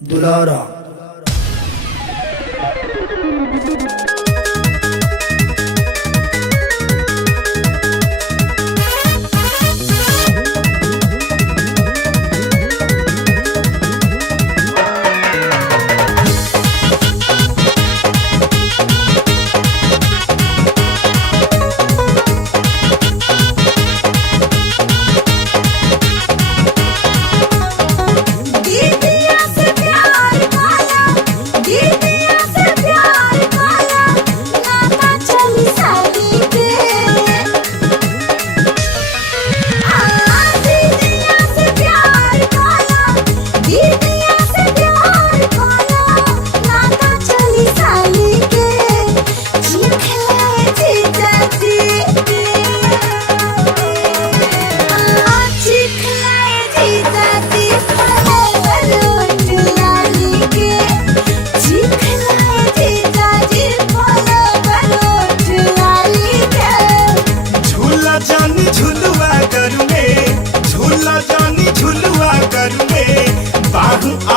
दुलारा।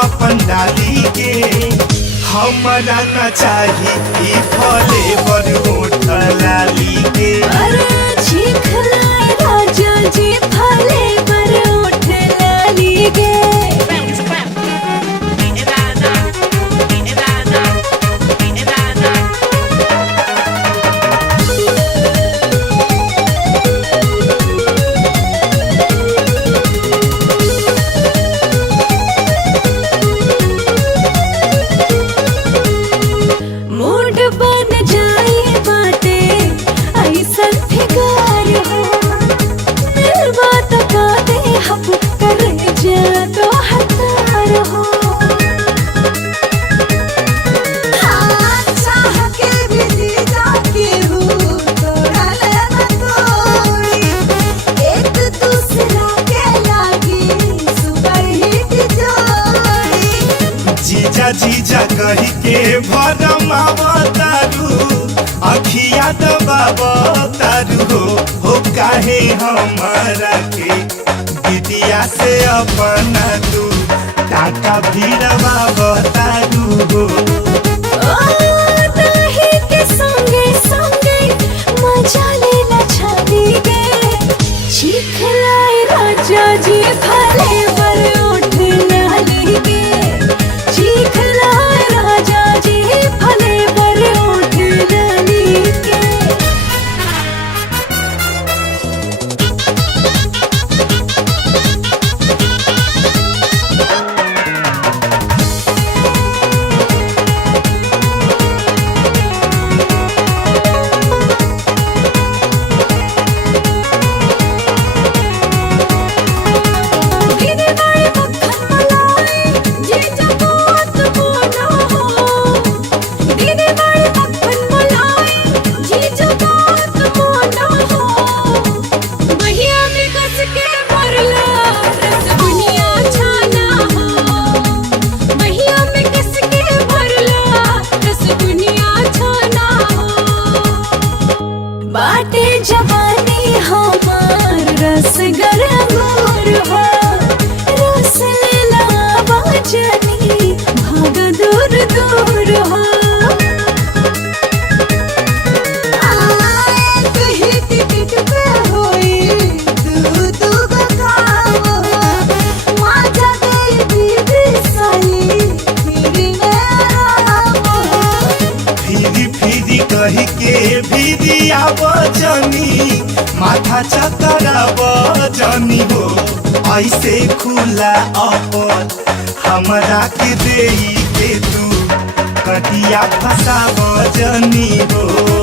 अपन डाली के हमरा न चाही ई फले पर होठ लाली के। अरे चिखलाए राजा जी फले पर होठ लाली के। जीजा कही के भरमावतारू अखिया दबावतारू हो काहे हमरा के विदिया से अपना तू टाका भिड़वावतारू हो। संगे संगे मजा लेला छाती के। चिखलाए राजा जी फले पर होठ लाली के। चिखलाए राजा जी फले पर होठ लाली के। बाटे जवानी हमार रस गरमोर हो। रस लेला बाजनी भाग दूर दूर हो। टिकट पे होई दू गो काम माजा दे साली फिरी कही के फिरिया बजनी माथा चतरा बजनी हो। ऐसे खुला अपन हमरा के देई के तू कटिया फसा बजनी हो।